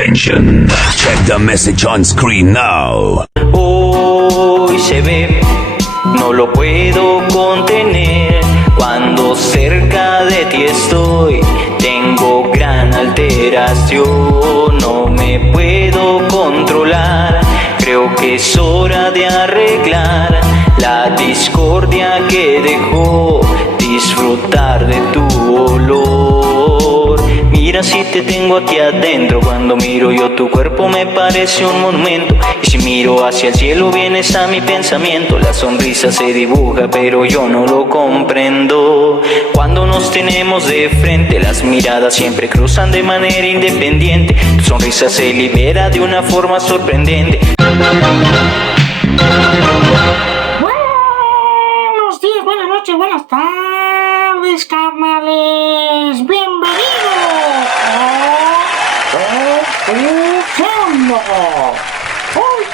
Attention. Check the message on screen now. Hoy se ve, no lo puedo contener. Cuando cerca de ti estoy, tengo gran alteración. No me puedo controlar. Creo que es hora de arreglar la discordia que dejó. Disfrutar de tu olor. Mira si te tengo aquí adentro. Cuando miro yo tu cuerpo me parece un monumento. Y si miro hacia el cielo vienes a mi pensamiento. La sonrisa se dibuja pero yo no lo comprendo. Cuando nos tenemos de frente las miradas siempre cruzan de manera independiente. Tu sonrisa se libera de una forma sorprendente. Buenos días, buenas noches, buenas tardes, carnales. Bienvenidos a Escuchando. Hoy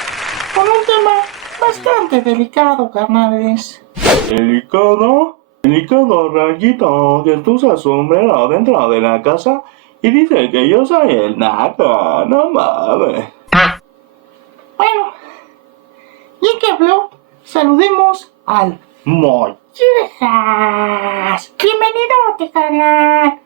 con un tema bastante delicado, carnales. ¿Delicado? Delicado, Rayito, que tú se sombrero dentro de la casa y dice que yo soy el naco, no mames. Bueno, ya que habló, saludemos al Mollejas. Bienvenido, carnal.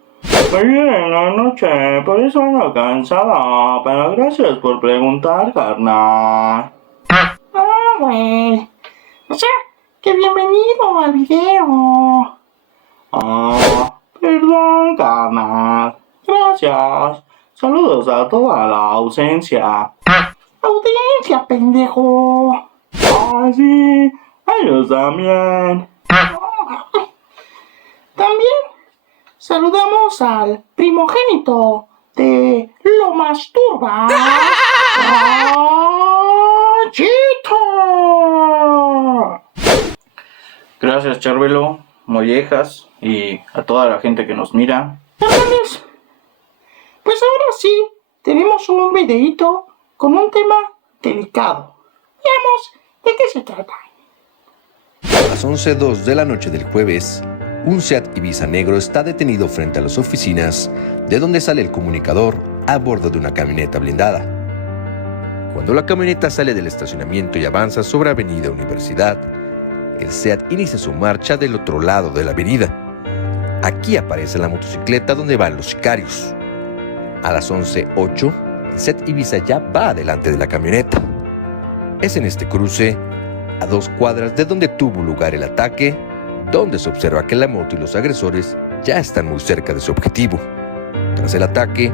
Muy bien, la noche, por eso ando cansada, pero gracias por preguntar, carnal. Güey. O sea, que bienvenido al video. Perdón, carnal. Gracias. Saludos a toda la ausencia. Audiencia, pendejo. Sí, a ellos también. También saludamos al primogénito de Lo Masturba, Rayito. Gracias, Charbelo, Mollejas y a toda la gente que nos mira. Carnales, pues ahora sí tenemos un videíto con un tema delicado. Veamos de qué se trata. A las 11:02 de la noche del jueves, un Seat Ibiza negro está detenido frente a las oficinas de donde sale el comunicador a bordo de una camioneta blindada. Cuando la camioneta sale del estacionamiento y avanza sobre Avenida Universidad, el Seat inicia su marcha del otro lado de la avenida. Aquí aparece la motocicleta donde van los sicarios. A las 11:08, el Seat Ibiza ya va adelante de la camioneta. Es en este cruce, a 2 cuadras de donde tuvo lugar el ataque, donde se observa que la moto y los agresores ya están muy cerca de su objetivo. Tras el ataque,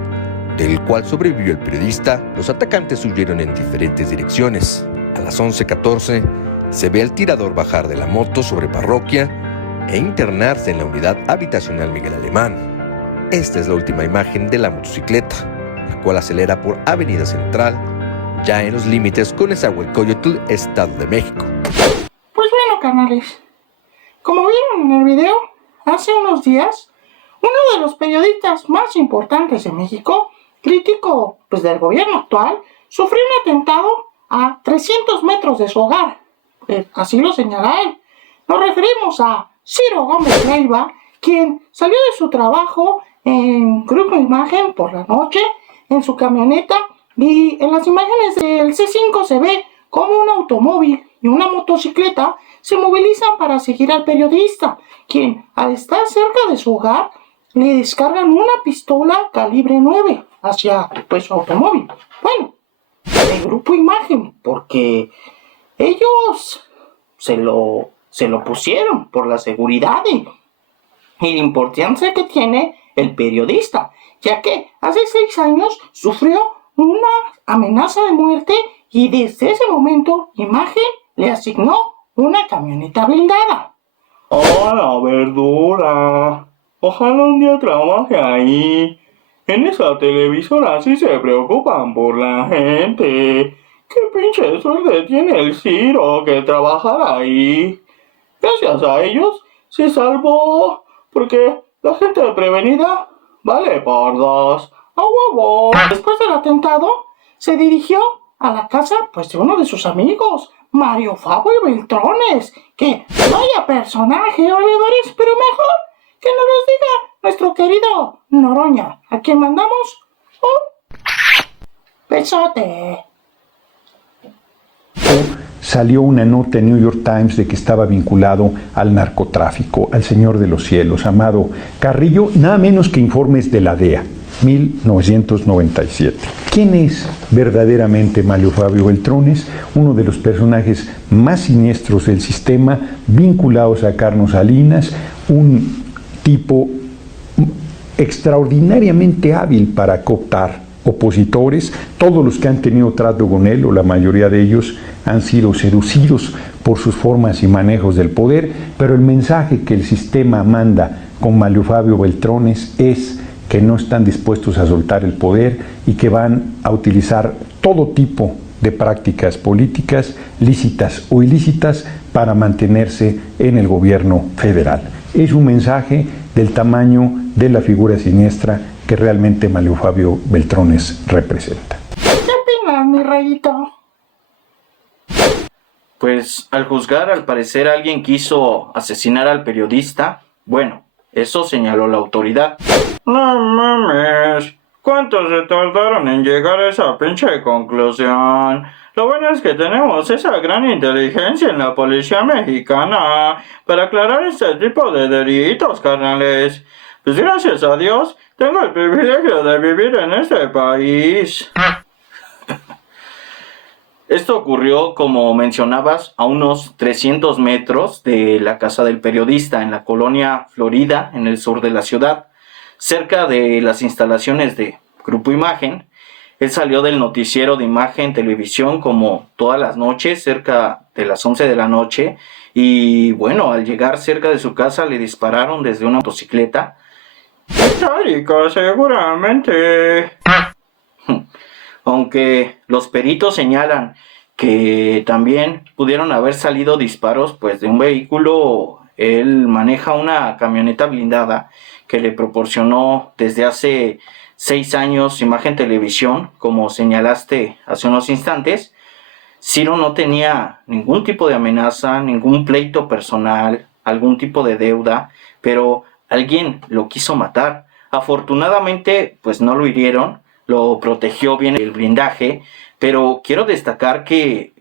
del cual sobrevivió el periodista, los atacantes huyeron en diferentes direcciones. A las 11:14, se ve al tirador bajar de la moto sobre Parroquia e internarse en la unidad habitacional Miguel Alemán. Esta es la última imagen de la motocicleta, la cual acelera por Avenida Central, ya en los límites con Nezahualcóyotl, Estado de México. Pues bueno, carnales, como vieron en el video, hace unos días, uno de los periodistas más importantes de México, crítico del gobierno actual, sufrió un atentado a 300 metros de su hogar. Así lo señala él. Nos referimos a Ciro Gómez Leiva, quien salió de su trabajo en Grupo Imagen por la noche, en su camioneta, y en las imágenes del C5 se ve como un automóvil y una motocicleta se movilizan para seguir al periodista, quien al estar cerca de su hogar le descargan una pistola calibre 9 hacia su automóvil. Bueno, el Grupo Imagen, porque ellos se lo pusieron por la seguridad y la importancia que tiene el periodista, ya que hace 6 años sufrió una amenaza de muerte y desde ese momento Imagen le asignó una camioneta blindada. ¡Hola, verdura! Ojalá un día trabaje ahí. En esa televisora sí se preocupan por la gente. ¡Qué pinche suerte tiene el Ciro que trabajar ahí! Gracias a ellos se salvó, porque la gente prevenida vale por 2. ¡A huevo! Después del atentado, se dirigió a la casa de uno de sus amigos, Mario Fabio Beltrones, que vaya personaje, valedores, pero mejor que nos los diga nuestro querido Noroña, a quien mandamos un Besote. Salió una nota en New York Times de que estaba vinculado al narcotráfico, al Señor de los Cielos, Amado Carrillo, nada menos que informes de la DEA, 1997. ¿Quién es verdaderamente Manlio Fabio Beltrones? Uno de los personajes más siniestros del sistema, vinculados a Carlos Salinas, un tipo extraordinariamente hábil para cooptar opositores. Todos los que han tenido trato con él, o la mayoría de ellos, han sido seducidos por sus formas y manejos del poder, pero el mensaje que el sistema manda con Manlio Fabio Beltrones es que no están dispuestos a soltar el poder y que van a utilizar todo tipo de prácticas políticas, lícitas o ilícitas, para mantenerse en el gobierno federal. Es un mensaje del tamaño de la figura siniestra que realmente Manlio Fabio Beltrones representa. ¿Qué opinas, mi rayito? Pues al juzgar, al parecer alguien quiso asesinar al periodista. Bueno, eso señaló la autoridad. No mames, ¿cuánto se tardaron en llegar a esa pinche conclusión? Lo bueno es que tenemos esa gran inteligencia en la policía mexicana para aclarar este tipo de delitos, carnales. Pues gracias a Dios, tengo el privilegio de vivir en este país. Esto ocurrió, como mencionabas, a unos 300 metros de la casa del periodista, en la colonia Florida, en el sur de la ciudad, cerca de las instalaciones de Grupo Imagen. Él salió del noticiero de Imagen Televisión como todas las noches, cerca de las 11 de la noche, y bueno, al llegar cerca de su casa le dispararon desde una motocicleta. Metálica, seguramente. Aunque los peritos señalan que también pudieron haber salido disparos pues de un vehículo. Él maneja una camioneta blindada que le proporcionó desde hace 6 años Imagen Televisión, como señalaste hace unos instantes. Ciro no tenía ningún tipo de amenaza, ningún pleito personal, algún tipo de deuda, pero alguien lo quiso matar. Afortunadamente pues no lo hirieron, lo protegió bien el blindaje, pero quiero destacar que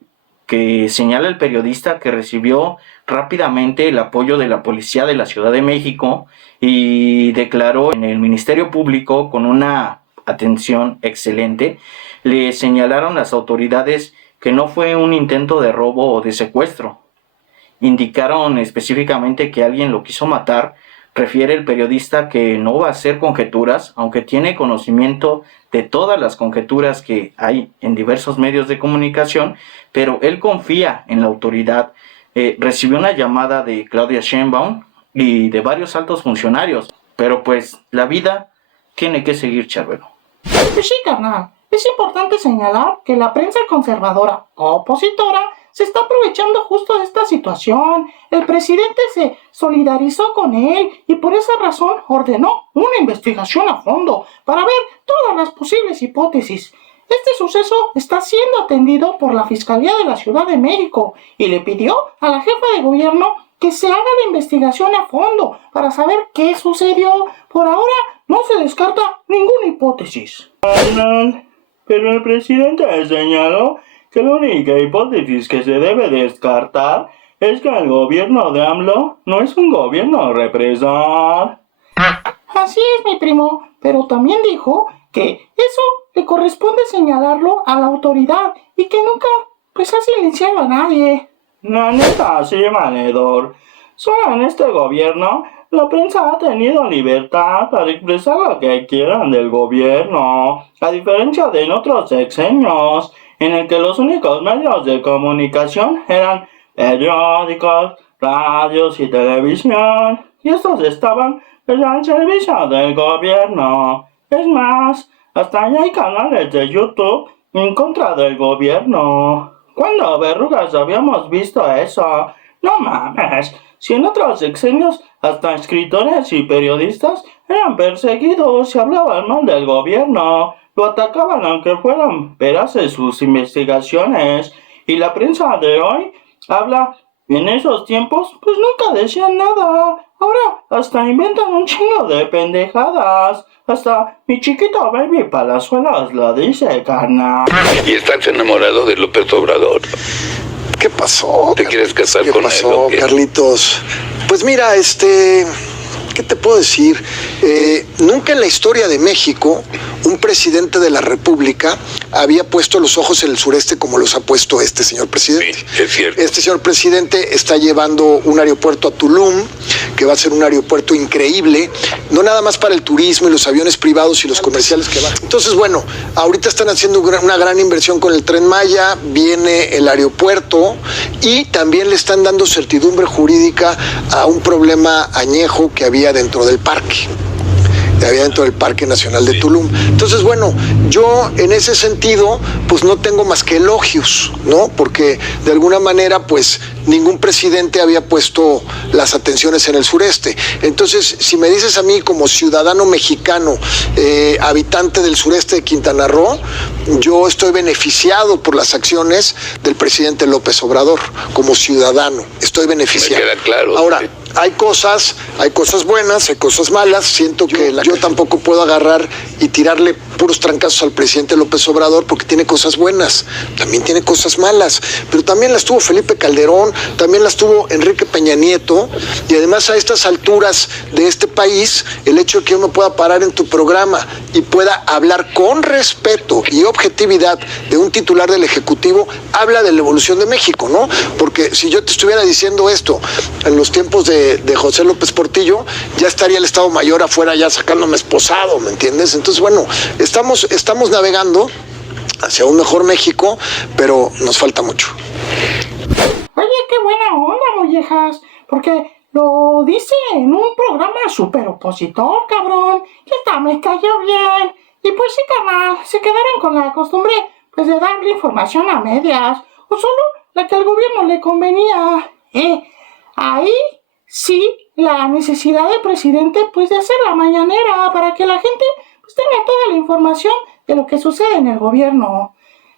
señala el periodista que recibió rápidamente el apoyo de la policía de la Ciudad de México y declaró en el Ministerio Público con una atención excelente. Le señalaron las autoridades que no fue un intento de robo o de secuestro. Indicaron específicamente que alguien lo quiso matar. Refiere el periodista que no va a hacer conjeturas, aunque tiene conocimiento de todas las conjeturas que hay en diversos medios de comunicación, pero él confía en la autoridad. Recibió una llamada de Claudia Sheinbaum y de varios altos funcionarios, pero pues la vida tiene que seguir, Charbelo. Pues sí, carnal. Es importante señalar que la prensa conservadora opositora se está aprovechando justo de esta situación. El presidente se solidarizó con él y por esa razón ordenó una investigación a fondo para ver todas las posibles hipótesis. Este suceso está siendo atendido por la Fiscalía de la Ciudad de México y le pidió a la jefa de gobierno que se haga la investigación a fondo para saber qué sucedió. Por ahora no se descarta ninguna hipótesis. Pero el presidente señaló que la única hipótesis que se debe descartar es que el gobierno de AMLO no es un gobierno represor. Así es, mi primo, pero también dijo que eso le corresponde señalarlo a la autoridad y que nunca pues ha silenciado a nadie. La neta, sí, valedor. Solo en este gobierno la prensa ha tenido libertad para expresar lo que quieran del gobierno, a diferencia de en otros sexenios, en el que los únicos medios de comunicación eran periódicos, radios y televisión, y estos estaban al servicio del gobierno. Es más, hasta ya hay canales de YouTube en contra del gobierno. ¿Cuándo, verrugas, habíamos visto eso? No mames, si en otros sexenios hasta escritores y periodistas eran perseguidos y hablaban mal del gobierno, lo atacaban aunque fueran veraces sus investigaciones, y la prensa de hoy habla Y en esos tiempos, pues nunca decían nada. Ahora hasta inventan un chingo de pendejadas. Hasta mi chiquito Baby Palazuelos lo dice, carnal. Y estás enamorado de López Obrador. ¿Qué pasó? ¿Te quieres casar ¿Qué con él pasó, o qué? Carlitos? Pues mira, ¿qué te puedo decir? Nunca en la historia de México un presidente de la República había puesto los ojos en el sureste como los ha puesto este señor presidente. Sí, es cierto. Este señor presidente está llevando un aeropuerto a Tulum, que va a ser un aeropuerto increíble, no nada más para el turismo y los aviones privados y los comerciales que van. Entonces, bueno, ahorita están haciendo una gran inversión con el Tren Maya, viene el aeropuerto y también le están dando certidumbre jurídica a un problema añejo que había dentro del parque. Dentro del Parque Nacional de Tulum. Entonces, bueno, yo en ese sentido, pues no tengo más que elogios, ¿no? Porque de alguna manera, pues ningún presidente había puesto las atenciones en el sureste. Entonces, si me dices a mí como ciudadano mexicano, habitante del sureste de Quintana Roo, yo estoy beneficiado por las acciones del presidente López Obrador, como ciudadano, estoy beneficiado. Me queda claro. Ahora, hay cosas buenas, hay cosas malas. Siento que yo tampoco puedo agarrar y tirarle puros trancazos al presidente López Obrador porque tiene cosas buenas, también tiene cosas malas, pero también las tuvo Felipe Calderón, también las tuvo Enrique Peña Nieto, y además a estas alturas de este país, el hecho de que yo me pueda parar en tu programa y pueda hablar con respeto y objetividad de un titular del Ejecutivo, habla de la evolución de México, ¿no? Porque si yo te estuviera diciendo esto en los tiempos de José López Portillo, ya estaría el Estado Mayor afuera ya sacándome esposado, ¿me entiendes? Entonces, bueno, estamos navegando hacia un mejor México, pero nos falta mucho. Oye, qué buena onda, mollejas, porque lo dice en un programa súper opositor, cabrón. Y hasta me cayó bien. Y pues sí, carnal, se quedaron con la costumbre, pues, de darle información a medias, o solo la que al gobierno le convenía. Ahí sí, la necesidad del presidente, pues, de hacer la mañanera para que la gente, pues, tenga toda la información de lo que sucede en el gobierno.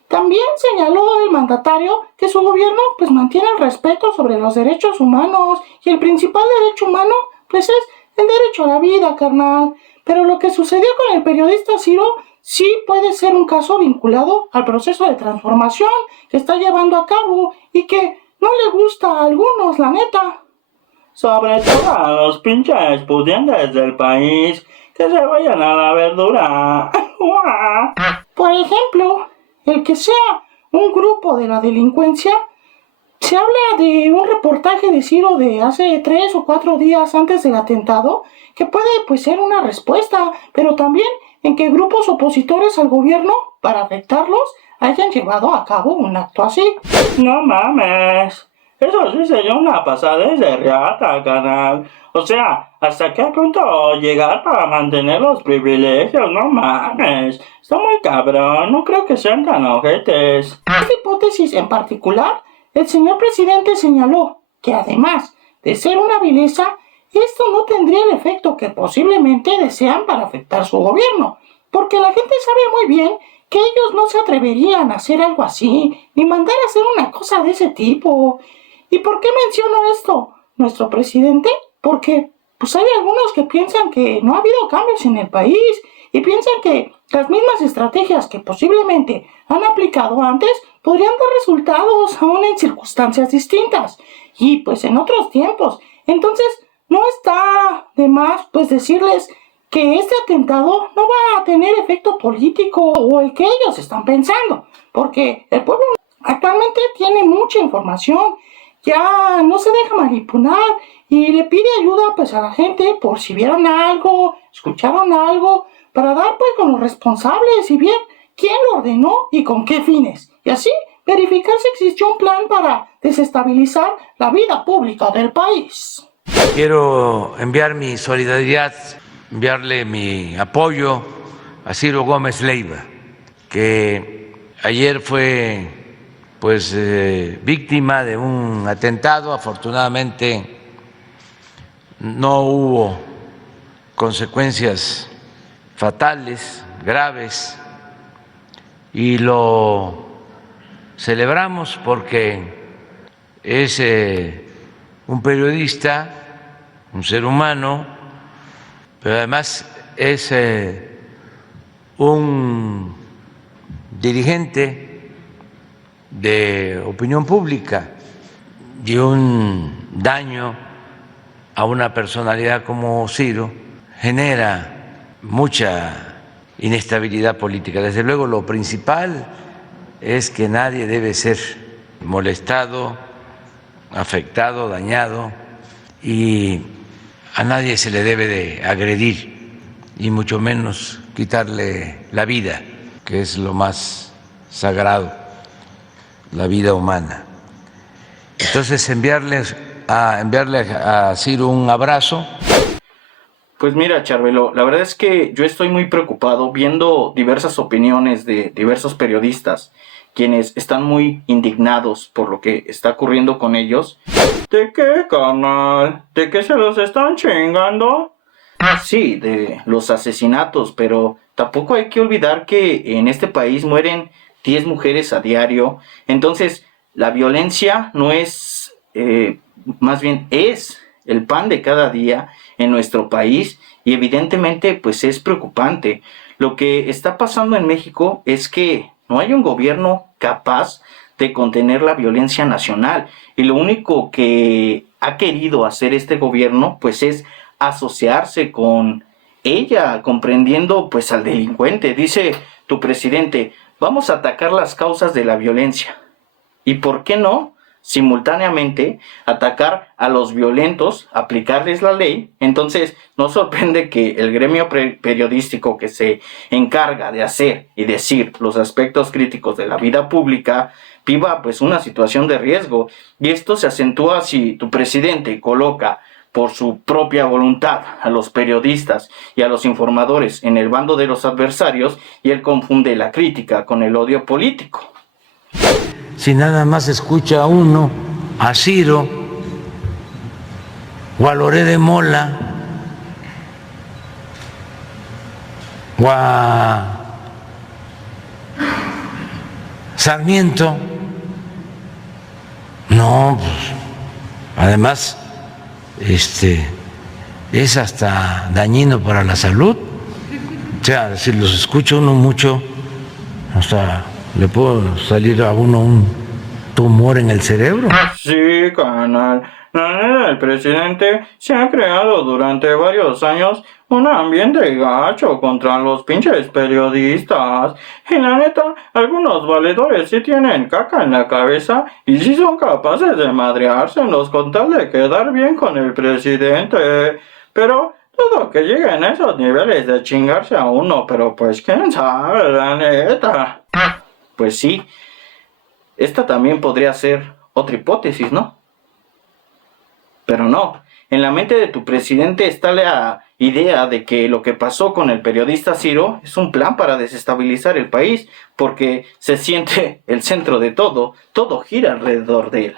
También señaló el mandatario que su gobierno, pues, mantiene el respeto sobre los derechos humanos, y el principal derecho humano, pues, es el derecho a la vida, carnal. Pero lo que sucedió con el periodista Ciro sí puede ser un caso vinculado al proceso de transformación que está llevando a cabo y que no le gusta a algunos, la neta. Sobre todo a los pinches pudientes del país, que se vayan a la verdura. Por ejemplo, el que sea un grupo de la delincuencia. Se habla de un reportaje de Ciro de hace 3 o 4 días antes del atentado, que puede, pues, ser una respuesta, pero también en que grupos opositores al gobierno, para afectarlos, hayan llevado a cabo un acto así. No mames. Eso sí sería una pasadez de riata, canal. O sea, ¿hasta qué punto llegar para mantener los privilegios? No mames. Está muy cabrón. No creo que sean tan ojetes. Esta hipótesis en particular, el señor presidente señaló que además de ser una vileza, esto no tendría el efecto que posiblemente desean para afectar su gobierno, porque la gente sabe muy bien que ellos no se atreverían a hacer algo así, ni mandar a hacer una cosa de ese tipo. ¿Y por qué menciono esto, nuestro presidente? Porque, pues, hay algunos que piensan que no ha habido cambios en el país y piensan que las mismas estrategias que posiblemente han aplicado antes podrían dar resultados aún en circunstancias distintas y, pues, en otros tiempos. Entonces, no está de más, pues, decirles que este atentado no va a tener efecto político o el que ellos están pensando, porque el pueblo actualmente tiene mucha información, ya no se deja manipular y le pide ayuda, pues, a la gente por si vieron algo, escucharon algo, para dar, pues, con los responsables y ver quién lo ordenó y con qué fines, y así verificar si existió un plan para desestabilizar la vida pública del país. Quiero enviar mi solidaridad, enviarle mi apoyo a Ciro Gómez Leiva, que ayer fue, pues, víctima de un atentado. Afortunadamente no hubo consecuencias fatales, graves, y lo celebramos porque es un periodista, un ser humano, pero además es un dirigente de opinión pública y un daño a una personalidad como Ciro genera mucha inestabilidad política. Desde luego, lo principal es que nadie debe ser molestado, afectado, dañado, y a nadie se le debe de agredir y mucho menos quitarle la vida, que es lo más sagrado, la vida humana. Entonces, enviarle a Ciro un abrazo. Pues mira, Charbelo, la verdad es que yo estoy muy preocupado viendo diversas opiniones de diversos periodistas, quienes están muy indignados por lo que está ocurriendo con ellos. ¿De qué, carnal? ¿De qué se los están chingando? Sí, de los asesinatos, pero tampoco hay que olvidar que en este país mueren 10 mujeres a diario. Entonces, la violencia no es, más bien es el pan de cada día en nuestro país y evidentemente pues es preocupante. Lo que está pasando en México es que no hay un gobierno capaz de contener la violencia nacional y lo único que ha querido hacer este gobierno pues es asociarse con ella, comprendiendo pues al delincuente. Dice tu presidente, vamos a atacar las causas de la violencia. ¿Y por qué no? Simultáneamente atacar a los violentos, aplicarles la ley. Entonces no sorprende que el gremio periodístico que se encarga de hacer y decir los aspectos críticos de la vida pública viva pues una situación de riesgo, y esto se acentúa si tu presidente coloca por su propia voluntad a los periodistas y a los informadores en el bando de los adversarios, y él confunde la crítica con el odio político. Si nada más escucha uno a Ciro o a Loré de Mola o a Sarmiento, no, pues, además es hasta dañino para la salud. O sea, si los escucha uno mucho, hasta le puede salir a uno un tumor en el cerebro. Sí, carnal. La neta, el presidente se ha creado durante varios años un ambiente gacho contra los pinches periodistas. Y la neta, algunos valedores sí tienen caca en la cabeza y sí son capaces de madreárselos con tal de quedar bien con el presidente. Pero dudo que lleguen a esos niveles de chingarse a uno, pero pues quién sabe, la neta. Pues sí, esta también podría ser otra hipótesis, ¿no? Pero no, en la mente de tu presidente está la idea de que lo que pasó con el periodista Ciro es un plan para desestabilizar el país, porque se siente el centro de todo gira alrededor de él.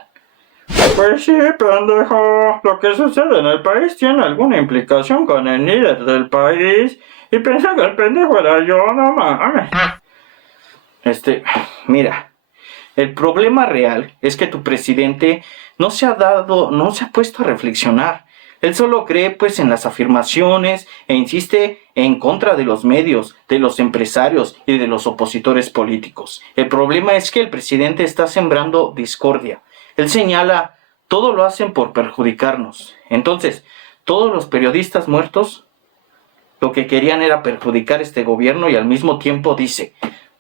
Pues sí, pendejo. Lo que sucede en el país tiene alguna implicación con el líder del país. Y pensé que el pendejo era yo, no mames. Mira, el problema real es que tu presidente no se ha puesto a reflexionar. Él solo cree pues en las afirmaciones e insiste en contra de los medios, de los empresarios y de los opositores políticos. El problema es que el presidente está sembrando discordia. Él señala, todo lo hacen por perjudicarnos. Entonces, todos los periodistas muertos lo que querían era perjudicar este gobierno, y al mismo tiempo dice,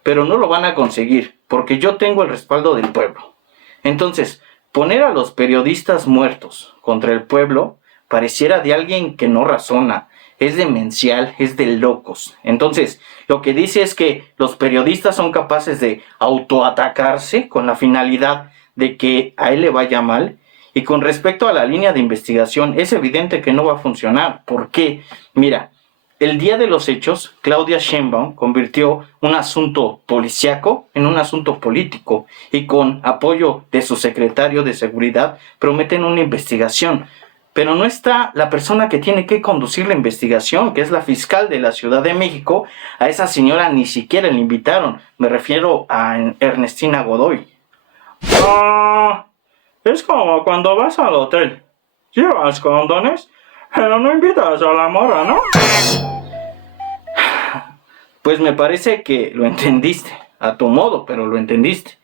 pero no lo van a conseguir, porque yo tengo el respaldo del pueblo. Entonces, poner a los periodistas muertos contra el pueblo pareciera de alguien que no razona, es demencial, es de locos. Entonces, lo que dice es que los periodistas son capaces de autoatacarse con la finalidad de que a él le vaya mal. Y con respecto a la línea de investigación, es evidente que no va a funcionar. ¿Por qué? Mira, el día de los hechos, Claudia Sheinbaum convirtió un asunto policíaco en un asunto político, y con apoyo de su secretario de Seguridad prometen una investigación. Pero no está la persona que tiene que conducir la investigación, que es la fiscal de la Ciudad de México. A esa señora ni siquiera le invitaron. Me refiero a Ernestina Godoy. Es como cuando vas al hotel. Llevas condones, pero no invitas a la morra, ¿no? Pues me parece que lo entendiste, a tu modo, pero lo entendiste.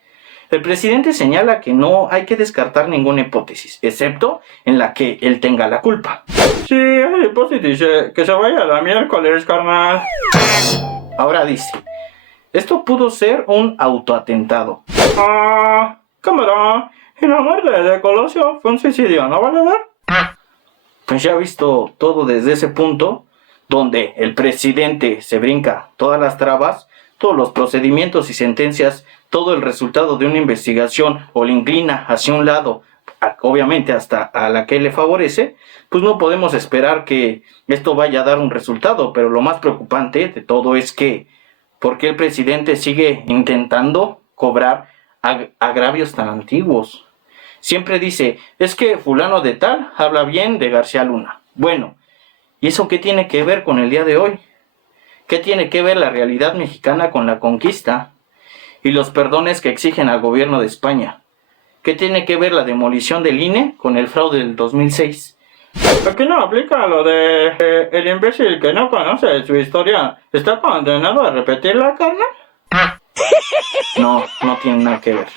El presidente señala que no hay que descartar ninguna hipótesis, excepto en la que él tenga la culpa. Sí, es hipótesis que se vaya la miércoles, carnal. Ahora dice, esto pudo ser un autoatentado. Cámara, y la muerte de Colosio fue un suicidio, ¿no vale ver? Pues ya he visto todo desde ese punto, donde el presidente se brinca todas las trabas, todos los procedimientos y sentencias, todo el resultado de una investigación o le inclina hacia un lado, obviamente hasta a la que le favorece, pues no podemos esperar que esto vaya a dar un resultado. Pero lo más preocupante de todo es que, ¿por qué el presidente sigue intentando cobrar agravios tan antiguos? Siempre dice, es que fulano de tal habla bien de García Luna. Bueno, ¿y eso qué tiene que ver con el día de hoy? ¿Qué tiene que ver la realidad mexicana con la conquista y los perdones que exigen al gobierno de España? ¿Qué tiene que ver la demolición del INE con el fraude del 2006? ¿Por qué no aplica lo de el imbécil que no conoce su historia está condenado a repetirla, carnal? No tiene nada que ver.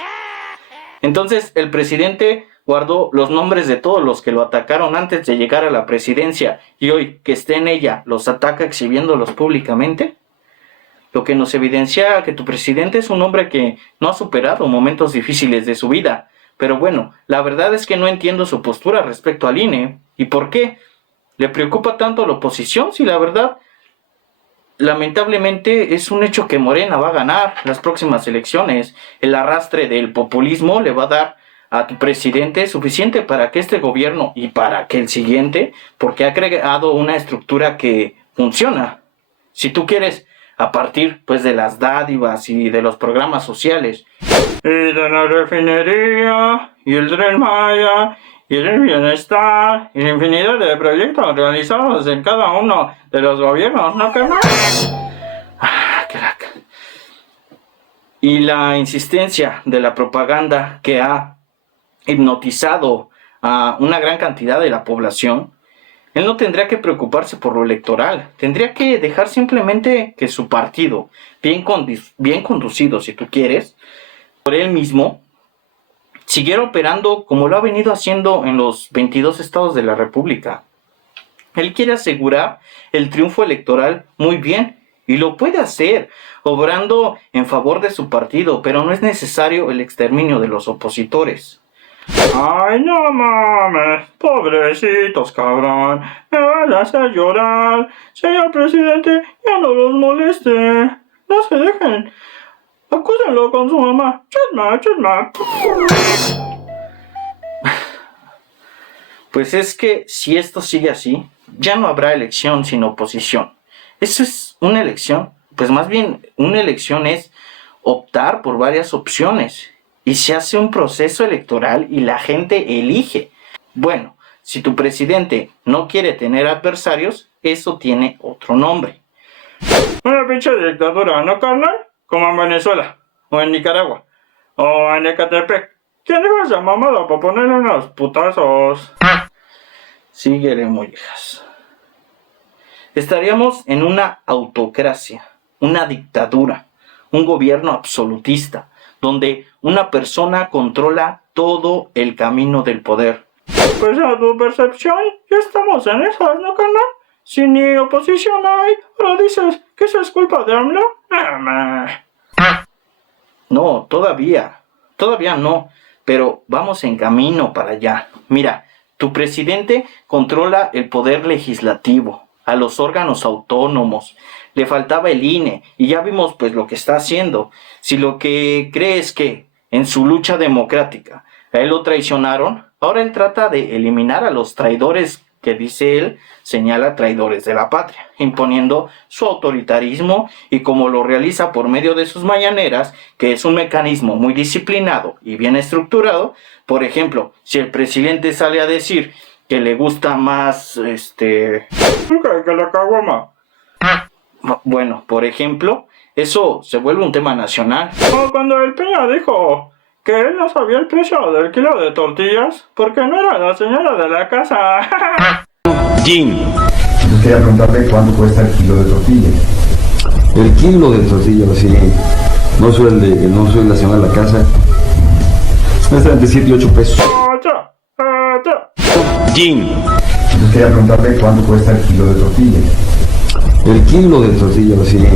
Entonces el presidente guardó los nombres de todos los que lo atacaron antes de llegar a la presidencia y hoy que esté en ella los ataca exhibiéndolos públicamente. Lo que nos evidencia que tu presidente es un hombre que no ha superado momentos difíciles de su vida. Pero bueno, la verdad es que no entiendo su postura respecto al INE. ¿Y por qué? ¿Le preocupa tanto la oposición si la verdad, lamentablemente, es un hecho que Morena va a ganar las próximas elecciones? El arrastre del populismo le va a dar a tu presidente suficiente para que este gobierno y para que el siguiente, porque ha creado una estructura que funciona. Si tú quieres, a partir pues de las dádivas y de los programas sociales, y de la refinería, y el Tren Maya, y el bienestar, y la infinidad de proyectos realizados en cada uno de los gobiernos, ¿no, carnal? Crack. Y la insistencia de la propaganda que ha hipnotizado a una gran cantidad de la población, él no tendría que preocuparse por lo electoral, tendría que dejar simplemente que su partido, bien conducido si tú quieres, por él mismo, siguiera operando como lo ha venido haciendo en los 22 estados de la República. Él quiere asegurar el triunfo electoral muy bien, y lo puede hacer, obrando en favor de su partido, pero no es necesario el exterminio de los opositores. Ay, no mames, pobrecitos, cabrón, me van a hacer llorar. Señor presidente, ya no los moleste, no se dejen, acúsenlo con su mamá, chusma. Pues es que si esto sigue así, ya no habrá elección sin oposición. Eso es una elección, pues más bien una elección es optar por varias opciones. Y se hace un proceso electoral y la gente elige. Bueno, si tu presidente no quiere tener adversarios, eso tiene otro nombre. Una pinche dictadura, ¿no, carnal? Como en Venezuela, o en Nicaragua, o en Ecatepec. ¿Quién dijo esa mamada para ponerle unos putazos? Síguele, mollejas. Estaríamos en una autocracia, una dictadura, un gobierno absolutista, donde una persona controla todo el camino del poder. Pues a tu percepción, ya estamos en esas, ¿no, carnal? Si ni oposición hay, ahora dices que eso es culpa de AMLO. No, todavía no, pero vamos en camino para allá. Mira, tu presidente controla el poder legislativo, a los órganos autónomos. Le faltaba el INE y ya vimos pues lo que está haciendo. Si lo que cree es que en su lucha democrática a él lo traicionaron, ahora él trata de eliminar a los traidores que dice él, señala traidores de la patria, imponiendo su autoritarismo y como lo realiza por medio de sus mañaneras, que es un mecanismo muy disciplinado y bien estructurado. Por ejemplo, si el presidente sale a decir que le gusta más, que la caguama. Bueno, por ejemplo, eso se vuelve un tema nacional. O cuando el Peña dijo que él no sabía el precio del kilo de tortillas porque no era la señora de la casa. Jin. Yo quería preguntarle cuánto cuesta el kilo de tortilla. El kilo de tortilla, sí. No soy la señora de la casa. Está entre 7 y 8 pesos. Jin. Yo quería preguntarle cuánto cuesta el kilo de tortilla. El kilo de tortilla, sí.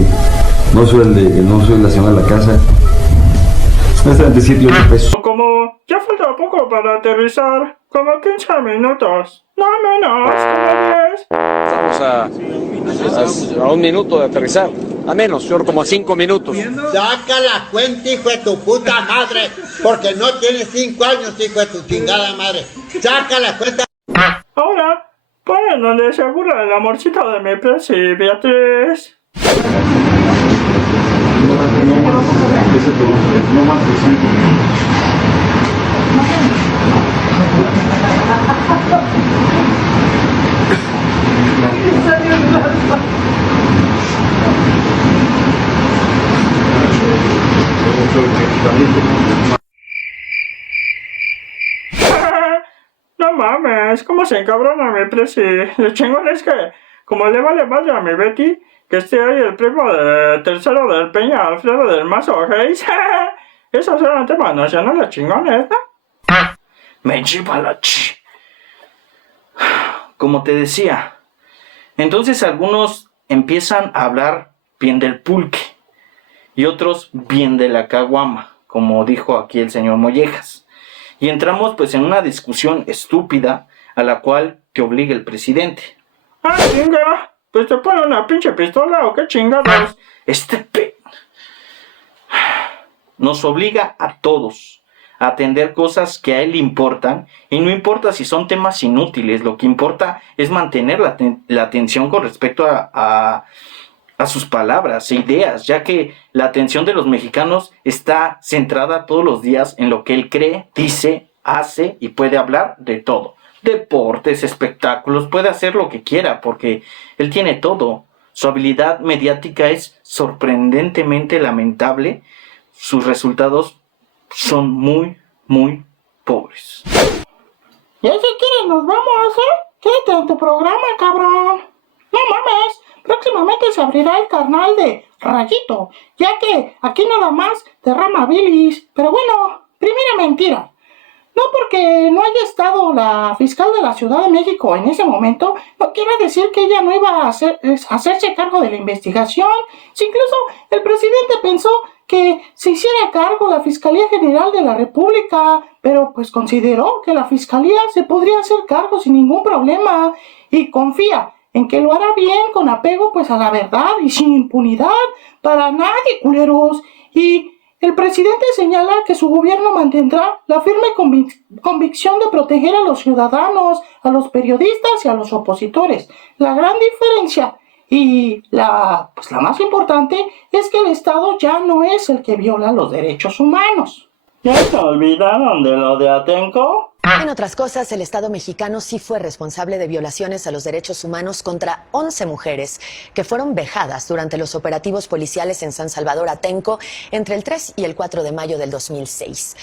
No soy la señora de la casa. Está entre 7 y 8 pesos. Como ya falta poco para aterrizar, como 15 minutos, no menos, como 10. Estamos a 1 minuto de aterrizar. A menos, señor, como a 5 minutos. Saca la cuenta, hijo de tu puta madre, porque no tienes 5 años, hijo de tu chingada madre. Saca la cuenta. Ahora, ponen donde se burla el amorcito de mi presi, Beatriz. No más de 5 minutos. No mames, ¿cómo se encabrona mi presi? Lo chingón es que, como le vale vaya a mi Betty, que esté ahí el primo de tercero del Peña, Alfredo del Mazo, Hayes. Esos eran temas nacionales chingones, ¿no? Me lleva la ch. Como te decía, entonces algunos empiezan a hablar bien del pulque y otros bien de la caguama, como dijo aquí el señor Mollejas. Y entramos pues en una discusión estúpida a la cual te obliga el presidente. ¡Ah, chinga! Pues te pone una pinche pistola o qué chingados. Nos obliga a todos a atender cosas que a él le importan, y no importa si son temas inútiles, lo que importa es mantener la atención con respecto a sus palabras e ideas, ya que la atención de los mexicanos está centrada todos los días en lo que él cree, dice, hace y puede hablar de todo. Deportes, espectáculos, puede hacer lo que quiera porque él tiene todo. Su habilidad mediática es sorprendentemente lamentable. Sus resultados son muy, muy pobres. Ya si quieres nos vamos, Quédate en tu programa, cabrón. No mames, próximamente se abrirá el canal de Rayito, ya que aquí nada más derrama bilis. Pero bueno, primera mentira. No porque no haya estado la fiscal de la Ciudad de México en ese momento, no quiere decir que ella no iba a hacerse cargo de la investigación. Si incluso el presidente pensó que se hiciera cargo la Fiscalía General de la República, pero pues consideró que la Fiscalía se podría hacer cargo sin ningún problema y confía en que lo hará bien, con apego pues a la verdad y sin impunidad para nadie, culeros. Y el presidente señala que su gobierno mantendrá la firme convicción de proteger a los ciudadanos, a los periodistas y a los opositores. La gran diferencia y la más importante es que el Estado ya no es el que viola los derechos humanos. ¿Ya se olvidaron de lo de Atenco? En otras cosas, el Estado mexicano sí fue responsable de violaciones a los derechos humanos contra 11 mujeres que fueron vejadas durante los operativos policiales en San Salvador Atenco entre el 3 y el 4 de mayo del 2006.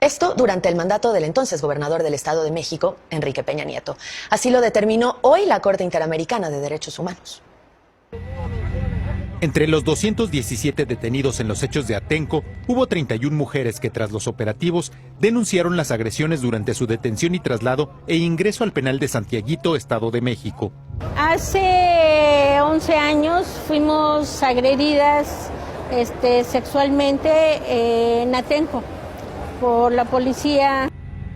Esto durante el mandato del entonces gobernador del Estado de México, Enrique Peña Nieto. Así lo determinó hoy la Corte Interamericana de Derechos Humanos. Entre los 217 detenidos en los hechos de Atenco, hubo 31 mujeres que tras los operativos denunciaron las agresiones durante su detención y traslado e ingreso al penal de Santiaguito, Estado de México. Hace 11 años fuimos agredidas sexualmente en Atenco por la policía.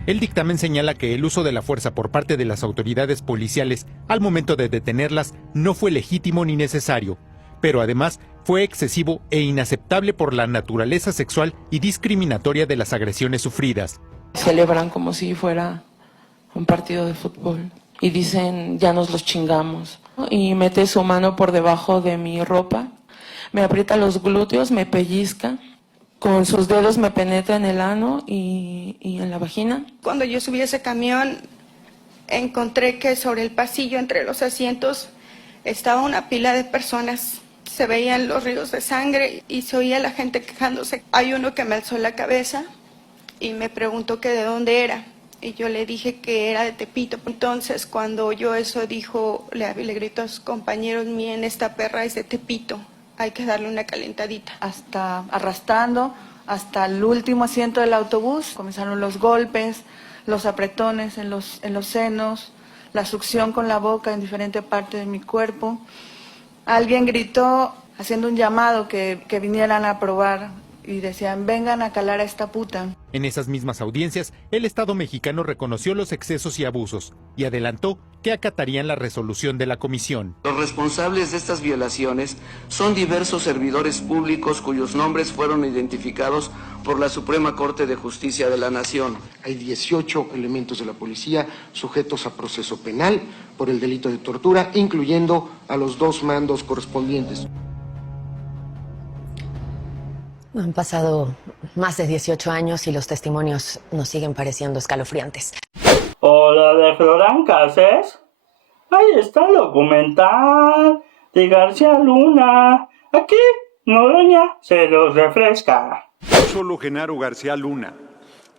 El dictamen señala que el uso de la fuerza por parte de las autoridades policiales al momento de detenerlas no fue legítimo ni necesario, pero además fue excesivo e inaceptable por la naturaleza sexual y discriminatoria de las agresiones sufridas. Celebran como si fuera un partido de fútbol y dicen ya nos los chingamos, y mete su mano por debajo de mi ropa, me aprieta los glúteos, me pellizca, con sus dedos me penetra en el ano y en la vagina. Cuando yo subí a ese camión encontré que sobre el pasillo entre los asientos estaba una pila de personas. Se veían los ríos de sangre y se oía la gente quejándose. Hay uno que me alzó la cabeza y me preguntó que de dónde era. Y yo le dije que era de Tepito. Entonces, cuando oyó eso, dijo, le gritó a sus compañeros, miren, esta perra es de Tepito, hay que darle una calentadita. Hasta arrastrando hasta el último asiento del autobús, comenzaron los golpes, los apretones en los senos, la succión con la boca en diferentes partes de mi cuerpo. Alguien gritó haciendo un llamado que vinieran a probar y decían, vengan a calar a esta puta. En esas mismas audiencias, el Estado mexicano reconoció los excesos y abusos y adelantó que acatarían la resolución de la comisión. Los responsables de estas violaciones son diversos servidores públicos cuyos nombres fueron identificados por la Suprema Corte de Justicia de la Nación. Hay 18 elementos de la policía sujetos a proceso penal por el delito de tortura, incluyendo a los 2 mandos correspondientes. Han pasado más de 18 años y los testimonios nos siguen pareciendo escalofriantes. Hola de Florán Cases. Ahí está el documental de García Luna. Aquí, Noroña se los refresca. No solo Genaro García Luna,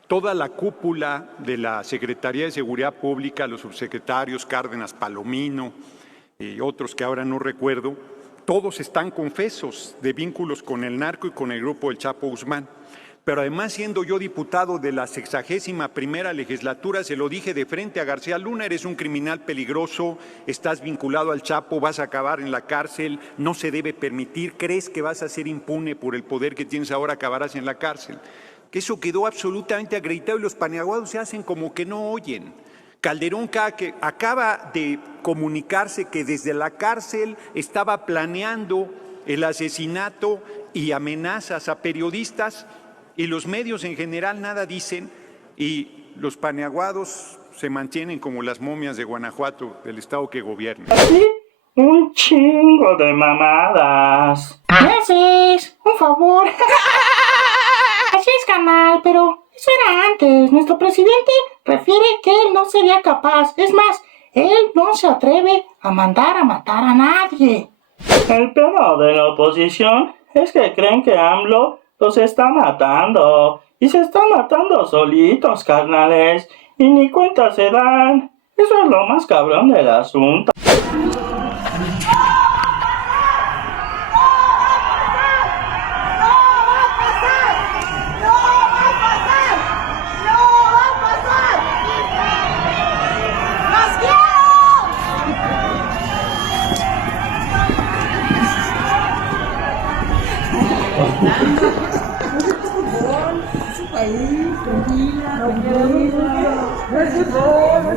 toda la cúpula de la Secretaría de Seguridad Pública, los subsecretarios Cárdenas, Palomino y otros que ahora no recuerdo, todos están confesos de vínculos con el narco y con el grupo del Chapo Guzmán. Pero además, siendo yo diputado de la 61ª legislatura, se lo dije de frente a García Luna, eres un criminal peligroso, estás vinculado al Chapo, vas a acabar en la cárcel, no se debe permitir, crees que vas a ser impune por el poder que tienes ahora, acabarás en la cárcel. Que eso quedó absolutamente acreditado y los paniaguados se hacen como que no oyen. Calderón que acaba de comunicarse que desde la cárcel estaba planeando el asesinato y amenazas a periodistas y los medios en general nada dicen y los paniaguados se mantienen como las momias de Guanajuato, del estado que gobierna. Aquí un chingo de mamadas. ¿Qué haces? Un favor. Así es, canal, pero eso era antes. Nuestro presidente refiere que él no sería capaz. Es más, él no se atreve a mandar a matar a nadie. El pedo de la oposición es que creen que AMLO los está matando. Y se están matando solitos, carnales. Y ni cuenta se dan. Eso es lo más cabrón del asunto.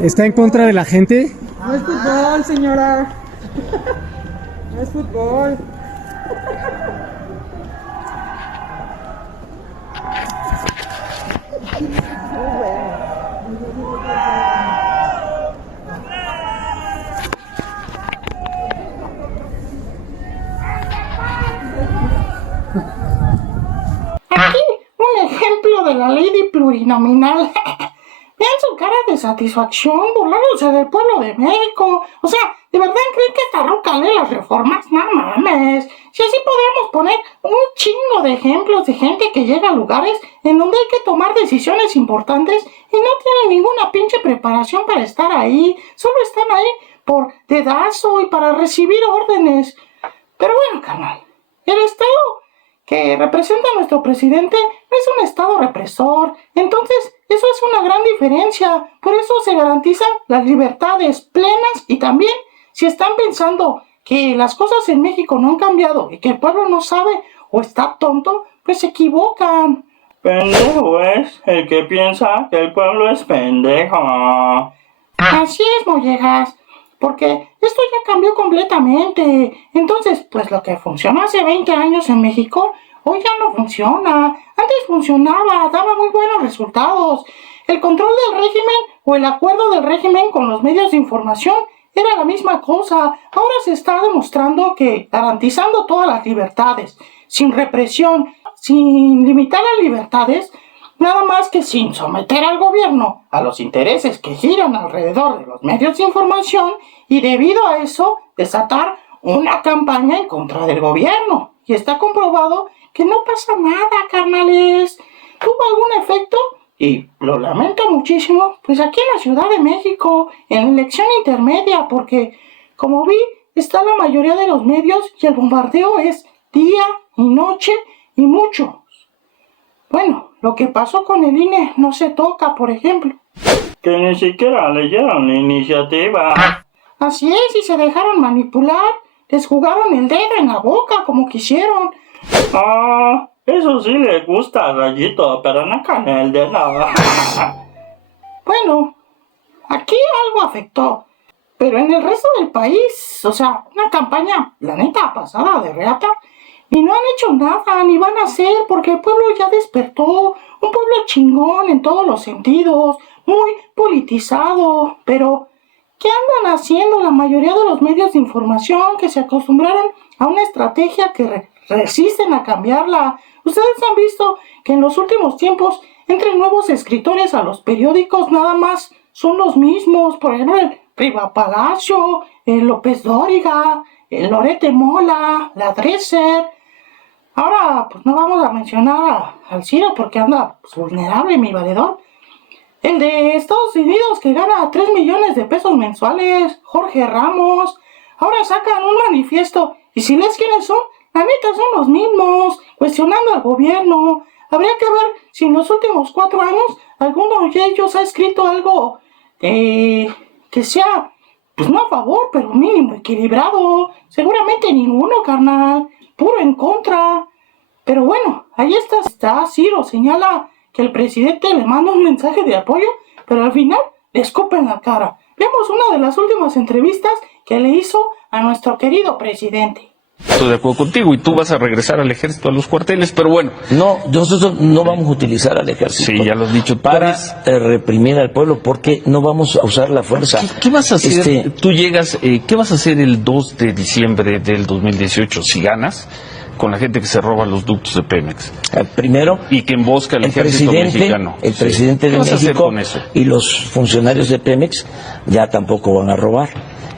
¿Está en contra de la gente? No es fútbol, señora. No es fútbol. Aquí un ejemplo de la ley plurinominal. Vean su cara de satisfacción burlándose del pueblo de México. O sea, ¿de verdad creen que esta ruca lee las reformas? No mames. Si así podríamos poner un chingo de ejemplos de gente que llega a lugares en donde hay que tomar decisiones importantes y no tienen ninguna pinche preparación para estar ahí. Solo están ahí por dedazo y para recibir órdenes. Pero bueno, carnal, el Estado que representa a nuestro presidente no es un Estado represor. Entonces, eso es una gran diferencia. Por eso se garantizan las libertades plenas y también, si están pensando que las cosas en México no han cambiado y que el pueblo no sabe o está tonto, pues se equivocan. Pendejo es el que piensa que el pueblo es pendejo. Así es, mollejas. Porque esto ya cambió completamente. Entonces, pues lo que funcionó hace 20 años en México, hoy ya no funciona. Antes funcionaba, daba muy buenos resultados. El control del régimen o el acuerdo del régimen con los medios de información era la misma cosa. Ahora se está demostrando que garantizando todas las libertades, sin represión, sin limitar las libertades, nada más que sin someter al gobierno a los intereses que giran alrededor de los medios de información y debido a eso desatar una campaña en contra del gobierno. Y está comprobado que no pasa nada, carnales. ¿Tuvo algún efecto? Y lo lamento muchísimo, pues aquí en la Ciudad de México, en la elección intermedia, porque como vi, está la mayoría de los medios y el bombardeo es día y noche y mucho. Bueno, lo que pasó con el INE no se toca, por ejemplo. Que ni siquiera leyeron la iniciativa. Así es, y se dejaron manipular, les jugaron el dedo en la boca como quisieron. Ah, eso sí le gusta a Rayito, pero no con el dedo. Bueno, aquí algo afectó, pero en el resto del país, o sea, una campaña, la neta, pasada de reata, y no han hecho nada, ni van a hacer, porque el pueblo ya despertó, un pueblo chingón en todos los sentidos, muy politizado, pero ¿qué andan haciendo la mayoría de los medios de información que se acostumbraron a una estrategia que resisten a cambiarla? Ustedes han visto que en los últimos tiempos entran nuevos escritores a los periódicos, nada más son los mismos, por ejemplo, el Riva Palacio, el López Dóriga, el Lorete Mola, la Dresser. Ahora, pues no vamos a mencionar al Ciro porque anda pues, vulnerable, mi valedor. El de Estados Unidos que gana 3 millones de pesos mensuales, Jorge Ramos. Ahora sacan un manifiesto y si lees quiénes son, la neta son los mismos, cuestionando al gobierno. Habría que ver si en los últimos 4 años alguno de ellos ha escrito algo que sea, pues no a favor, pero mínimo equilibrado. Seguramente ninguno, carnal. Puro en contra. Pero bueno, ahí está Ciro, señala que el presidente le manda un mensaje de apoyo, pero al final le escupe en la cara. Veamos una de las últimas entrevistas que le hizo a nuestro querido presidente. Estoy de acuerdo contigo y tú vas a regresar al ejército, a los cuarteles, pero bueno. No, nosotros no vamos a utilizar al ejército. Sí, ya lo has dicho. Para reprimir al pueblo, porque no vamos a usar la fuerza. ¿Qué vas a hacer? Tú llegas, ¿qué vas a hacer el 2 de diciembre del 2018 si ganas? Con la gente que se roba los ductos de Pemex. Primero, y que embosca el ejército mexicano. El presidente de México y los funcionarios de Pemex ya tampoco van a robar.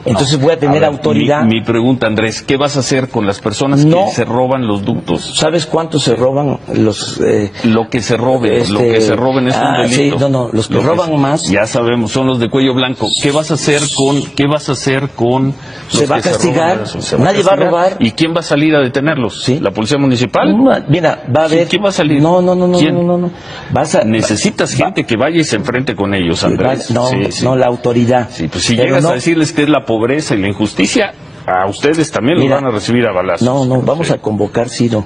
Entonces voy a tener autoridad. Mi pregunta, Andrés, ¿qué vas a hacer con las personas que se roban los ductos? ¿Sabes cuántos se roban los? Lo que se roben, lo que se roben es un delito. Sí, no, los que roban más. Ya sabemos, son los de cuello blanco. ¿Qué vas a hacer con? Se va a castigar. Nadie va a robar. ¿Y quién va a salir a detenerlos? ¿Sí? ¿La policía municipal? Mira, va a haber. ¿Quién va a salir? No. ¿Quién? Necesitas gente que vaya y se enfrente con ellos, Andrés. No, la autoridad. Sí, pues si llegas a decirles que es la pobreza y la injusticia, a ustedes también los van a recibir a balazos. No, vamos a convocar, Ciro,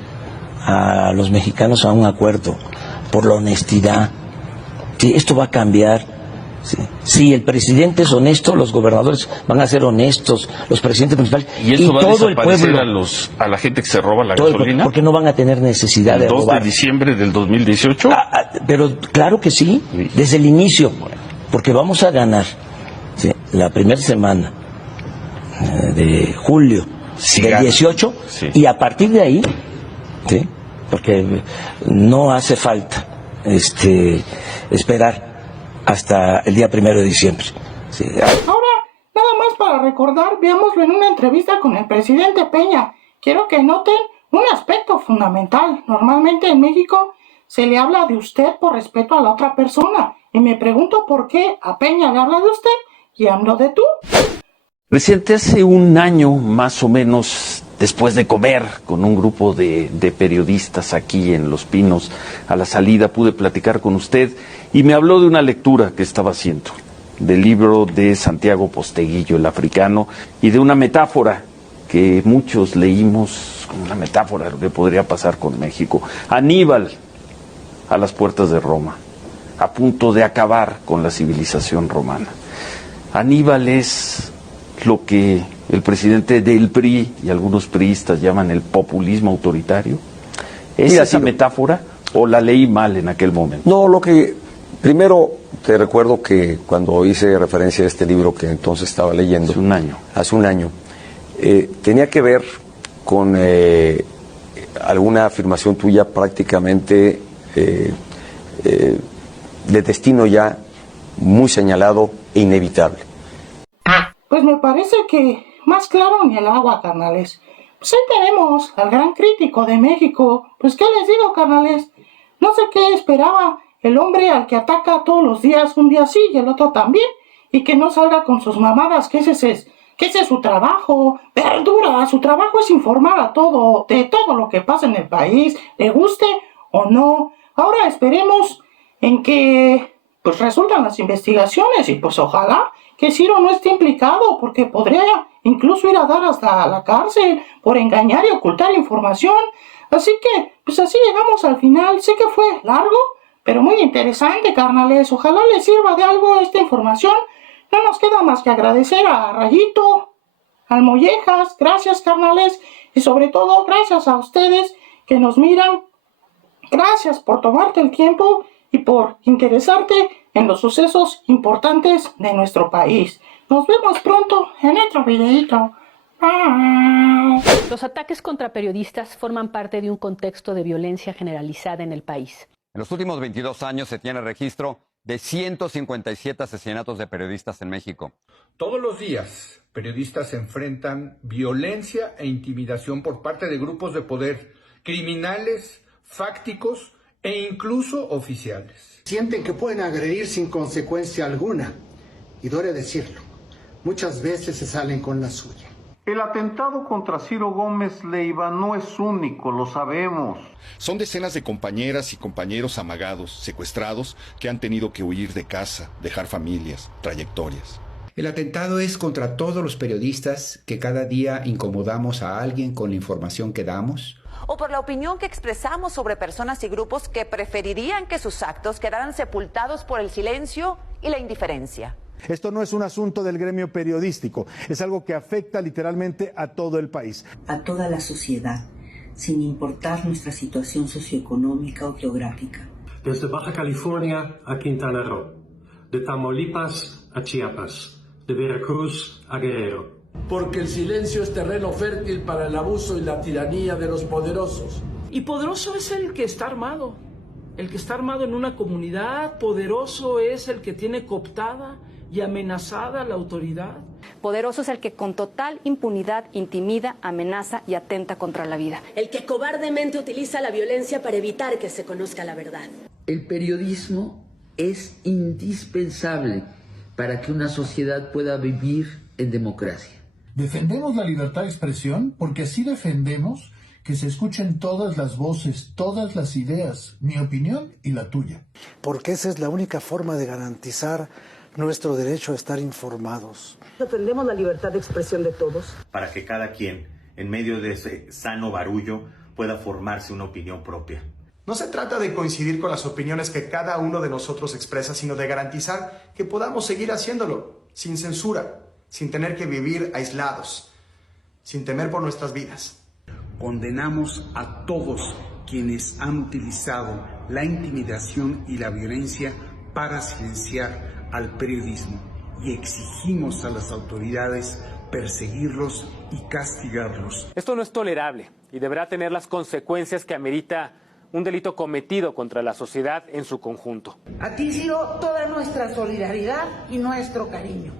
a los mexicanos a un acuerdo por la honestidad. Sí, esto va a cambiar. Sí. Si el presidente es honesto, los gobernadores van a ser honestos, los presidentes municipales y eso va todo a el pueblo, a la gente que se roba la gasolina, porque no van a tener necesidad de robar. ¿El 2 de diciembre del 2018? Pero claro que sí, desde el inicio, porque vamos a ganar la primera semana de julio del 18 y a partir de ahí, porque no hace falta esperar hasta el día 1 de diciembre. Ahora, nada más para recordar, veámoslo en una entrevista con el presidente Peña. Quiero que noten un aspecto fundamental. Normalmente en México se le habla de usted por respeto a la otra persona. Y me pregunto por qué a Peña le habla de usted y hablo de tú. Presidente, hace un año más o menos, después de comer con un grupo de periodistas aquí en Los Pinos, a la salida pude platicar con usted y me habló de una lectura que estaba haciendo, del libro de Santiago Posteguillo, El Africano, y de una metáfora que muchos leímos como una metáfora de lo que podría pasar con México. Aníbal a las puertas de Roma, a punto de acabar con la civilización romana. Aníbal es lo que el presidente del PRI y algunos priistas llaman el populismo autoritario. ¿Es esa metáfora o la leí mal en aquel momento? No, lo que primero te recuerdo que cuando hice referencia a este libro que entonces estaba leyendo hace un año, tenía que ver con alguna afirmación tuya prácticamente de destino ya muy señalado e inevitable. Pues me parece que más claro ni el agua, carnales. Pues ahí tenemos al gran crítico de México. Pues qué les digo, carnales, no sé qué esperaba el hombre al que ataca todos los días, un día sí y el otro también, y que no salga con sus mamadas, que ese es su trabajo. Verdura, su trabajo es informar de todo lo que pasa en el país, le guste o no. Ahora esperemos en que pues resultan las investigaciones y pues ojalá que Ciro no esté implicado, porque podría incluso ir a dar hasta la cárcel por engañar y ocultar información. Así que, pues así llegamos al final. Sé que fue largo, pero muy interesante, carnales. Ojalá les sirva de algo esta información. No nos queda más que agradecer a Rayito, al Mollejas, gracias, carnales, y sobre todo gracias a ustedes que nos miran. Gracias por tomarte el tiempo y por interesarte en los sucesos importantes de nuestro país. Nos vemos pronto en otro videito. Bye. Los ataques contra periodistas forman parte de un contexto de violencia generalizada en el país. En los últimos 22 años se tiene registro de 157 asesinatos de periodistas en México. Todos los días, periodistas enfrentan violencia e intimidación por parte de grupos de poder, criminales, fácticos e incluso oficiales. Sienten que pueden agredir sin consecuencia alguna. Y duele decirlo, muchas veces se salen con la suya. El atentado contra Ciro Gómez Leiva no es único, lo sabemos. Son decenas de compañeras y compañeros amagados, secuestrados, que han tenido que huir de casa, dejar familias, trayectorias. El atentado es contra todos los periodistas que cada día incomodamos a alguien con la información que damos. O por la opinión que expresamos sobre personas y grupos que preferirían que sus actos quedaran sepultados por el silencio y la indiferencia. Esto no es un asunto del gremio periodístico, es algo que afecta literalmente a todo el país. A toda la sociedad, sin importar nuestra situación socioeconómica o geográfica. Desde Baja California a Quintana Roo, de Tamaulipas a Chiapas, de Veracruz a Guerrero. Porque el silencio es terreno fértil para el abuso y la tiranía de los poderosos. Y poderoso es el que está armado. El que está armado en una comunidad, poderoso es el que tiene cooptada y amenazada la autoridad. Poderoso es el que con total impunidad intimida, amenaza y atenta contra la vida. El que cobardemente utiliza la violencia para evitar que se conozca la verdad. El periodismo es indispensable para que una sociedad pueda vivir en democracia. Defendemos la libertad de expresión porque así defendemos que se escuchen todas las voces, todas las ideas, mi opinión y la tuya. Porque esa es la única forma de garantizar nuestro derecho a estar informados. Defendemos la libertad de expresión de todos. Para que cada quien, en medio de ese sano barullo, pueda formarse una opinión propia. No se trata de coincidir con las opiniones que cada uno de nosotros expresa, sino de garantizar que podamos seguir haciéndolo, sin censura, sin tener que vivir aislados, sin temer por nuestras vidas. Condenamos a todos quienes han utilizado la intimidación y la violencia para silenciar al periodismo y exigimos a las autoridades perseguirlos y castigarlos. Esto no es tolerable y deberá tener las consecuencias que amerita un delito cometido contra la sociedad en su conjunto. A ti, Ciro, toda nuestra solidaridad y nuestro cariño.